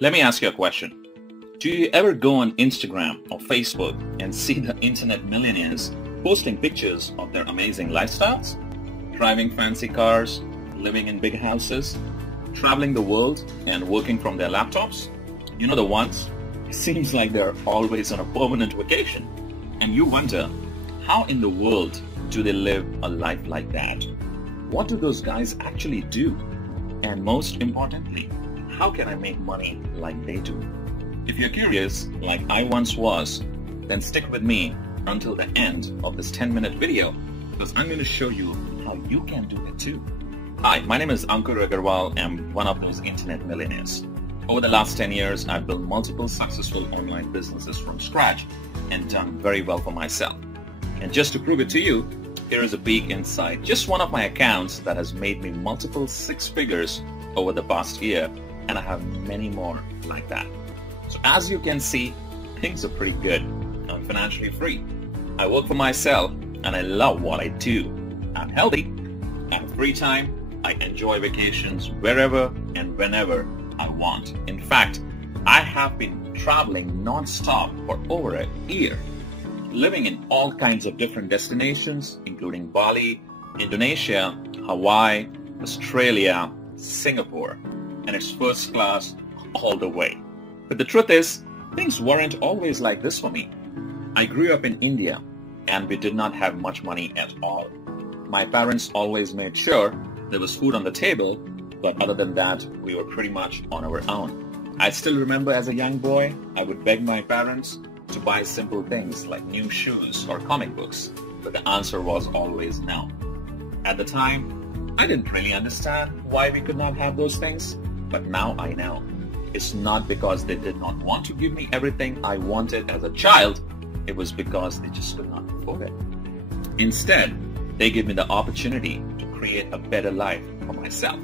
Let me ask you a question. Do you ever go on Instagram or Facebook and see the internet millionaires posting pictures of their amazing lifestyles? Driving fancy cars, living in big houses, traveling the world and working from their laptops? You know the ones? It seems like they're always on a permanent vacation. And you wonder, how in the world do they live a life like that? What do those guys actually do? And most importantly, how can I make money like they do? If you're curious, like I once was, then stick with me until the end of this 10-minute video because I'm going to show you how you can do it too. Hi, my name is Ankur Agarwal and I'm one of those internet millionaires. Over the last 10 years, I've built multiple successful online businesses from scratch and done very well for myself. And just to prove it to you, here is a peek inside just one of my accounts that has made me multiple six figures over the past year, and I have many more like that. So as you can see, things are pretty good. I'm financially free. I work for myself and I love what I do. I'm healthy. I have free time. I enjoy vacations wherever and whenever I want. In fact, I have been traveling non-stop for over a year, living in all kinds of different destinations, including Bali, Indonesia, Hawaii, Australia, Singapore, and it's first class all the way. But the truth is, things weren't always like this for me. I grew up in India, and we did not have much money at all. My parents always made sure there was food on the table, but other than that, we were pretty much on our own. I still remember as a young boy, I would beg my parents to buy simple things like new shoes or comic books, but the answer was always no. At the time, I didn't really understand why we could not have those things, but now I know. It's not because they did not want to give me everything I wanted as a child, it was because they just could not afford it. Instead, they gave me the opportunity to create a better life for myself.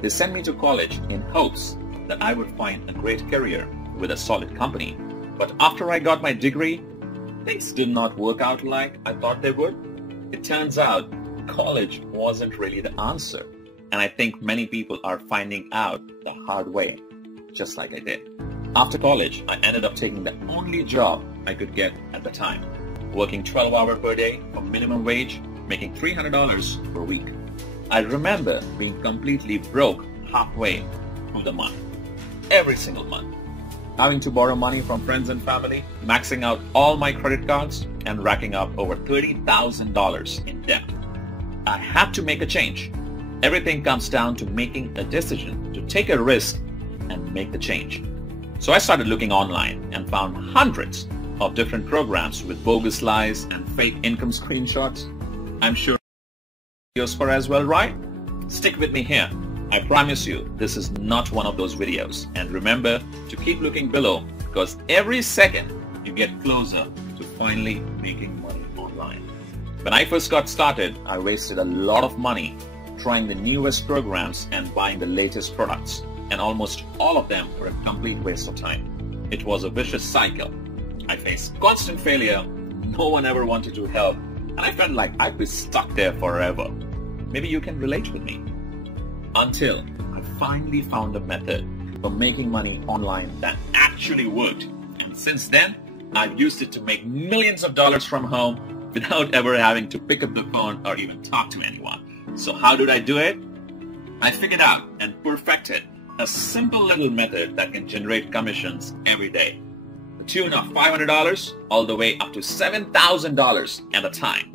They sent me to college in hopes that I would find a great career with a solid company. But after I got my degree, things did not work out like I thought they would. It turns out college wasn't really the answer. And I think many people are finding out the hard way, just like I did. After college, I ended up taking the only job I could get at the time, working 12 hours per day for minimum wage, making $300 per week. I remember being completely broke halfway through the month, every single month, having to borrow money from friends and family, maxing out all my credit cards, and racking up over $30,000 in debt. I had to make a change. Everything comes down to making a decision to take a risk and make the change. So I started looking online and found hundreds of different programs with bogus lies and fake income screenshots. I'm sure videos for as well, right? Stick with me here. I promise you, this is not one of those videos. And remember to keep looking below because every second you get closer to finally making money online. When I first got started, I wasted a lot of money trying the newest programs and buying the latest products. And almost all of them were a complete waste of time. It was a vicious cycle. I faced constant failure. No one ever wanted to help. And I felt like I'd be stuck there forever. Maybe you can relate with me. Until I finally found a method for making money online that actually worked. And since then, I've used it to make millions of dollars from home without ever having to pick up the phone or even talk to anyone. So how did I do it? I figured out and perfected a simple little method that can generate commissions every day. The tune of $500 all the way up to $7,000 at a time.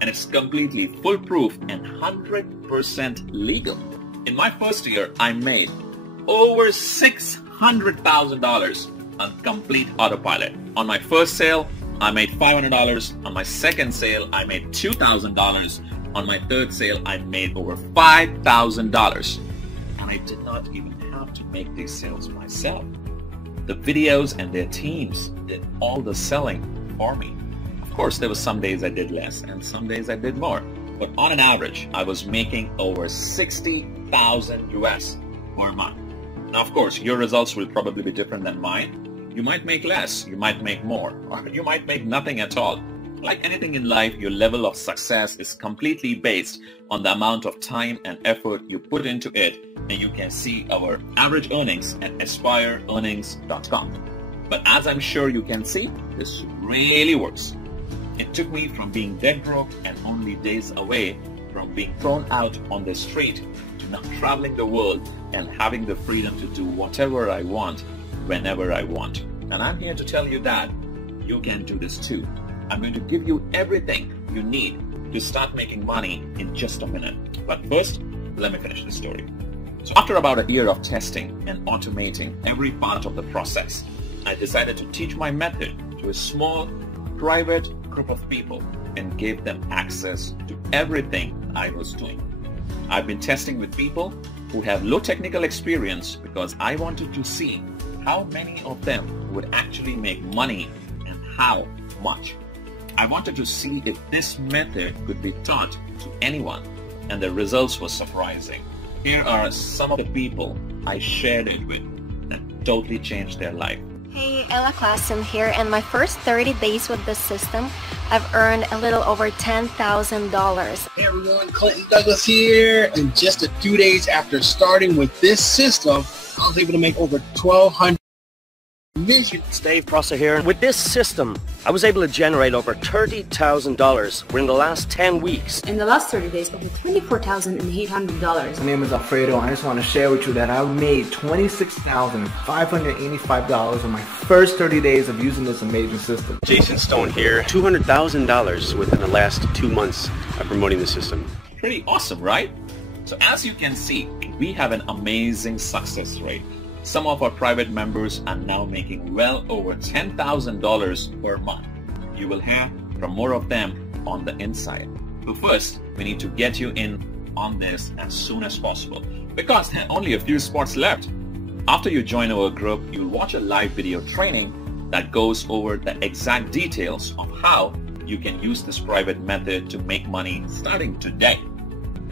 And it's completely foolproof and 100% legal. In my first year, I made over $600,000 on complete autopilot. On my first sale, I made $500. On my second sale, I made $2,000. On my third sale, I made over $5,000. And I did not even have to make these sales myself. The videos and their teams did all the selling for me. Of course, there were some days I did less and some days I did more. But on an average, I was making over 60,000 US per month. Now, of course, your results will probably be different than mine. You might make less, you might make more, or you might make nothing at all. Like anything in life, your level of success is completely based on the amount of time and effort you put into it, and you can see our average earnings at aspireearnings.com. But as I'm sure you can see, this really works. It took me from being dead broke and only days away from being thrown out on the street to now traveling the world and having the freedom to do whatever I want, whenever I want. And I'm here to tell you that you can do this too. I'm going to give you everything you need to start making money in just a minute. But first, let me finish the story. So after about a year of testing and automating every part of the process, I decided to teach my method to a small, private group of people and gave them access to everything I was doing. I've been testing with people who have low technical experience because I wanted to see how many of them would actually make money and how much. I wanted to see if this method could be taught to anyone, and the results were surprising. Here are some of the people I shared it with that totally changed their life. Hey, Ella Klassen here, and my first 30 days with this system, I've earned a little over $10,000. Hey everyone, Clinton Douglas here, and just a few days after starting with this system, I was able to make over $1,200. It's Dave Prosser here. With this system, I was able to generate over $30,000 within the last 10 weeks. In the last 30 days, over $24,800. My name is Alfredo, and I just want to share with you that I made $26,585 in my first 30 days of using this amazing system. Jason Stone here. $200,000 within the last 2 months of promoting the system. Pretty awesome, right? So as you can see, we have an amazing success rate. Some of our private members are now making well over $10,000 per month. You will hear from more of them on the inside. But first, we need to get you in on this as soon as possible because there are only a few spots left. After you join our group, you'll watch a live video training that goes over the exact details of how you can use this private method to make money starting today.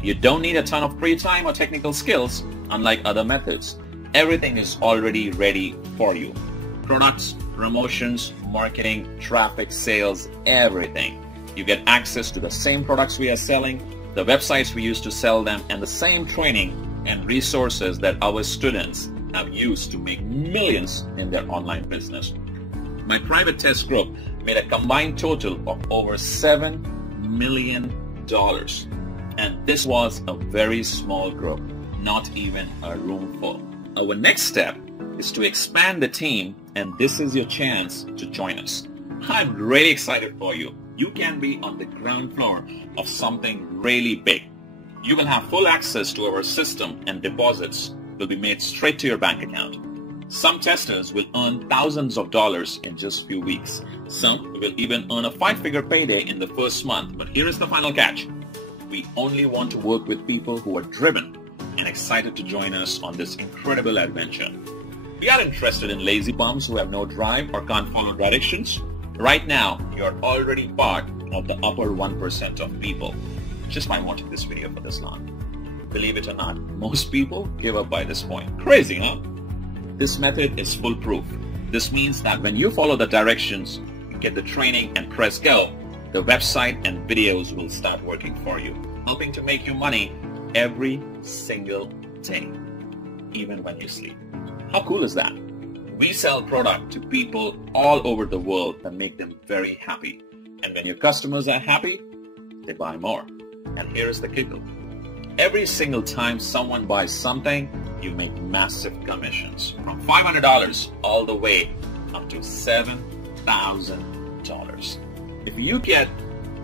You don't need a ton of free time or technical skills, unlike other methods. Everything is already ready for you. Products, promotions, marketing, traffic, sales, everything. You get access to the same products we are selling, the websites we use to sell them, and the same training and resources that our students have used to make millions in their online business. My private test group made a combined total of over $7 million. And this was a very small group, not even a room full. Our next step is to expand the team, and this is your chance to join us. I'm really excited for you. You can be on the ground floor of something really big. You will have full access to our system, and deposits will be made straight to your bank account. Some testers will earn thousands of dollars in just a few weeks. Some will even earn a 5-figure payday in the first month. But here is the final catch. We only want to work with people who are driven and excited to join us on this incredible adventure. We are interested in lazy bums who have no drive or can't follow directions. Right now, you're already part of the upper 1% of people just by watching this video for this long. Believe it or not, most people give up by this point. Crazy, huh? This method is foolproof. This means that when you follow the directions, you get the training and press go, the website and videos will start working for you, helping to make you money every single day, even when you sleep. How cool is that? We sell product to people all over the world and make them very happy. And when your customers are happy, they buy more. And here is the kicker. Every single time someone buys something, you make massive commissions from $500 all the way up to $7,000. If you get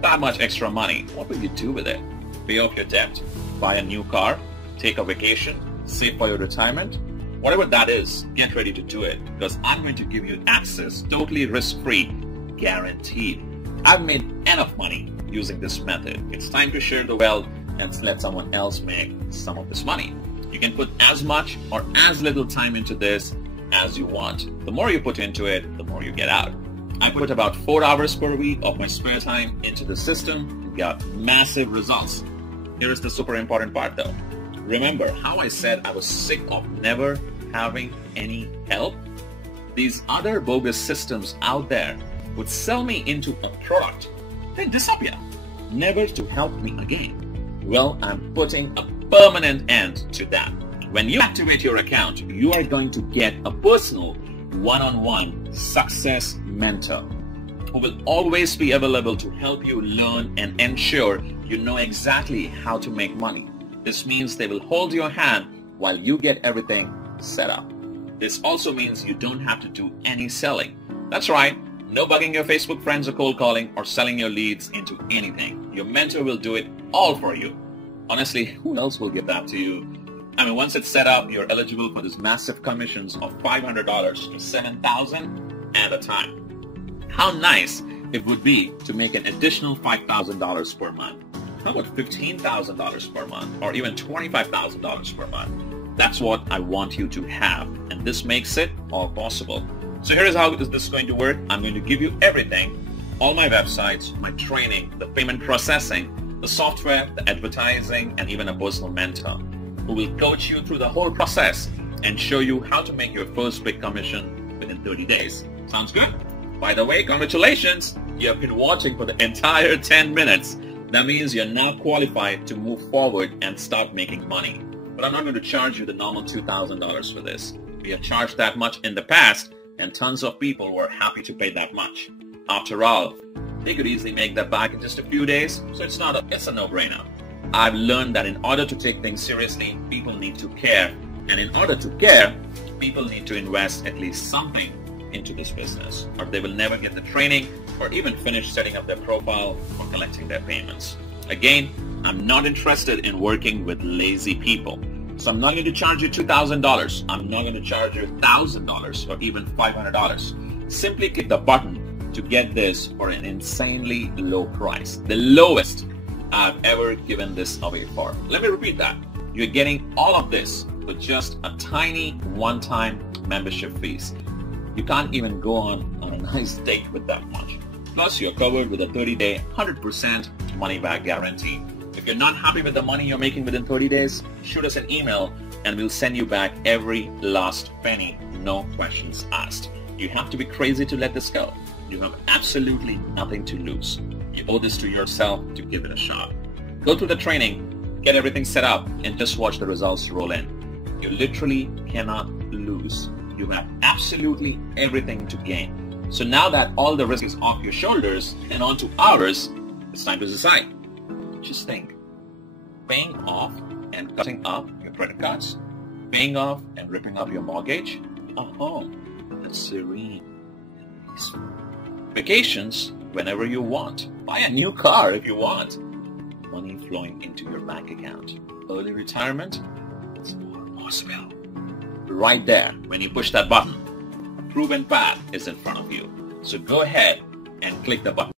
that much extra money, what will you do with it? Pay off your debt, buy a new car, take a vacation, save for your retirement? Whatever that is, get ready to do it because I'm going to give you access totally risk-free, guaranteed. I've made enough money using this method. It's time to share the wealth and let someone else make some of this money. You can put as much or as little time into this as you want. The more you put into it, the more you get out. I put about 4 hours per week of my spare time into the system and got massive results. Here is the super important part though. Remember how I said I was sick of never having any help? These other bogus systems out there would sell me into a product they disappear, never to help me again. Well, I'm putting a permanent end to that. When you activate your account, you are going to get a personal one-on-one success mentor who will always be available to help you learn and ensure you know exactly how to make money. This means they will hold your hand while you get everything set up. This also means you don't have to do any selling. That's right, no bugging your Facebook friends or cold calling or selling your leads into anything. Your mentor will do it all for you. Honestly, who else will give that to you? I mean, once it's set up, you're eligible for these massive commissions of $500 to $7,000 at a time. How nice it would be to make an additional $5,000 per month. How about $15,000 per month or even $25,000 per month? That's what I want you to have, and this makes it all possible. So here is how this is going to work. I'm going to give you everything, all my websites, my training, the payment processing, the software, the advertising, and even a personal mentor who will coach you through the whole process and show you how to make your first big commission within 30 days. Sounds good? By the way, congratulations! You have been watching for the entire 10 minutes. That means you're now qualified to move forward and start making money. But I'm not going to charge you the normal $2,000 for this. We have charged that much in the past, and tons of people were happy to pay that much. After all, they could easily make that back in just a few days, so it's a no-brainer. I've learned that in order to take things seriously, people need to care. And in order to care, people need to invest at least something into this business, or they will never get the training or even finish setting up their profile or collecting their payments. Again, I'm not interested in working with lazy people. So I'm not going to charge you $2,000. I'm not going to charge you $1,000 or even $500. Simply click the button to get this for an insanely low price. The lowest I've ever given this away for. Let me repeat that. You're getting all of this for just a tiny one-time membership fees. You can't even go on a nice date with that much. Plus, you're covered with a 30-day, 100% money-back guarantee. If you're not happy with the money you're making within 30 days, shoot us an email and we'll send you back every last penny, no questions asked. You have to be crazy to let this go. You have absolutely nothing to lose. You owe this to yourself to give it a shot. Go through the training, get everything set up, and just watch the results roll in. You literally cannot lose. You have absolutely everything to gain. So now that all the risk is off your shoulders and onto ours, it's time to decide. Just think. Paying off and cutting up your credit cards, paying off and ripping up your mortgage, a home that's serene and peaceful. Vacations whenever you want. Buy a new car if you want. Money flowing into your bank account. Early retirement, it's all possible. Right there, when you push that button, a proven path is in front of you. So go ahead and click the button.